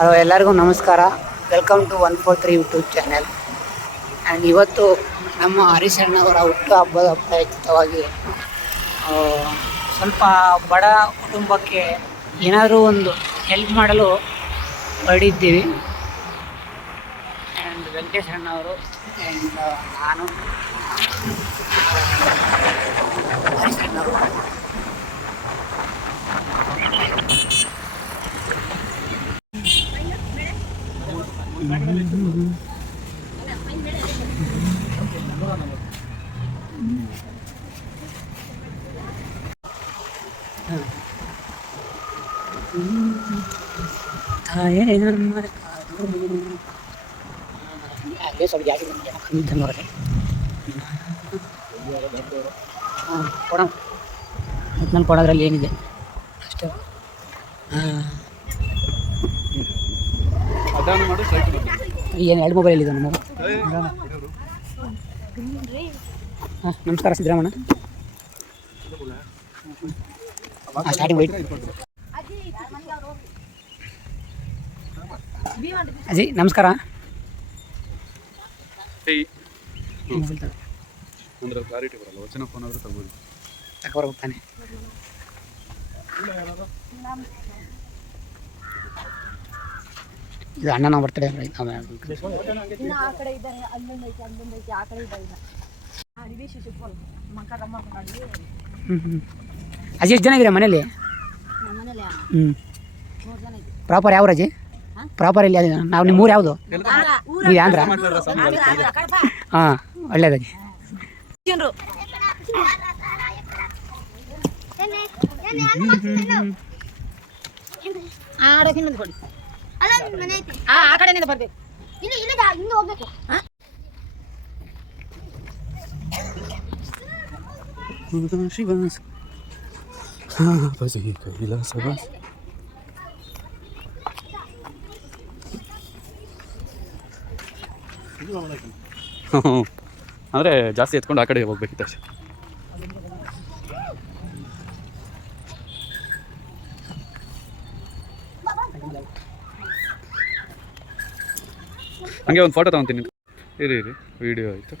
Hello ಎಲ್ಲರಿಗೂ ನಮಸ್ಕಾರ. Welcome to one four three YouTube channel and ಇವತ್ತು ನಮ್ಮ ಹರಿಶಣ್ಣವರ ಹುಟ್ಟು ಹಬ್ಬದ ಪ್ರಯುಕ್ತವಾಗಿ ಸ್ವಲ್ಪ ಬಡ ಕುಟುಂಬಕ್ಕೆ ಏನಾದರೂ ಒಂದು ಹೆಲ್ಪ್ ಮಾಡಲು ಹೊರಡಿದ್ದೀವಿ. ಆ್ಯಂಡ್ ವೆಂಕಟೇಶ್ ಅಣ್ಣವರು ಆ್ಯಂಡ್ ನಾನು. ಅಲ್ಲೇ ಸ್ವಲ್ಪ ಜಾಸ್ತಿ. ಹಾಂ ಕೊಡೋಣ ಕೊಡೋದ್ರಲ್ಲಿ ಏನಿದೆ ಅಷ್ಟೇ ಹಾಂ ಏನು ಎರಡು ಮೊಬೈಲ್ ಇದೆ ನಮ್ಮ ಹಾಂ ನಮಸ್ಕಾರ ಸಿದ್ದರಾಮಣ್ಣ. ಹಾಂ ಸ್ಟಾರ್ಟಿಂಗ್ ವೈಟ್ ಅಜಿ ನಮಸ್ಕಾರ. ಏಯ್. ಅಡಿಗೆ ಅಣ್ಣನ ಬರ್ತಡೇ ಅಜಿ ಎಷ್ಟು ಜನ ಇದ್ದೀರಾ ಮನೇಲಿ? ಹ್ಞೂ ಪ್ರಾಪರ್ ಯಾವ ರಜೆ ಪ್ರಾಪರ್ ಇಲ್ಲಿ ನಾವು ನಿಮ್ಮ ಊರು ಯಾವುದು? ನೀವು ಆಂಧ್ರ? ಹಾಂ ಒಳ್ಳೇದಾಗಿ ಜನರು ಆಡೋಕೆ ಇನ್ನೊಂದು ಕೊಡಿ ಆ ಆ ಕಡೆನಿಂದ ಬರ್ಬೇಕು. ಇಲ್ಲಿ ಇಲ್ಲಿ ಹಿಂದೆ ಹೋಗ್ಬೇಕು. ಶಿವಾಸ ಭಜಿ ಕೈಲಾಸ ಅಂದರೆ ಜಾಸ್ತಿ ಎತ್ಕೊಂಡು ಆ ಕಡೆ ಹೋಗ್ಬೇಕಿತ್ತು ಅಷ್ಟೇ. ಹಂಗೆ ಒಂದು ಫೋಟೋ ತಗೊತೀನಿ. ಇರಿ ಇರಿ ವಿಡಿಯೋ ಆಯಿತು.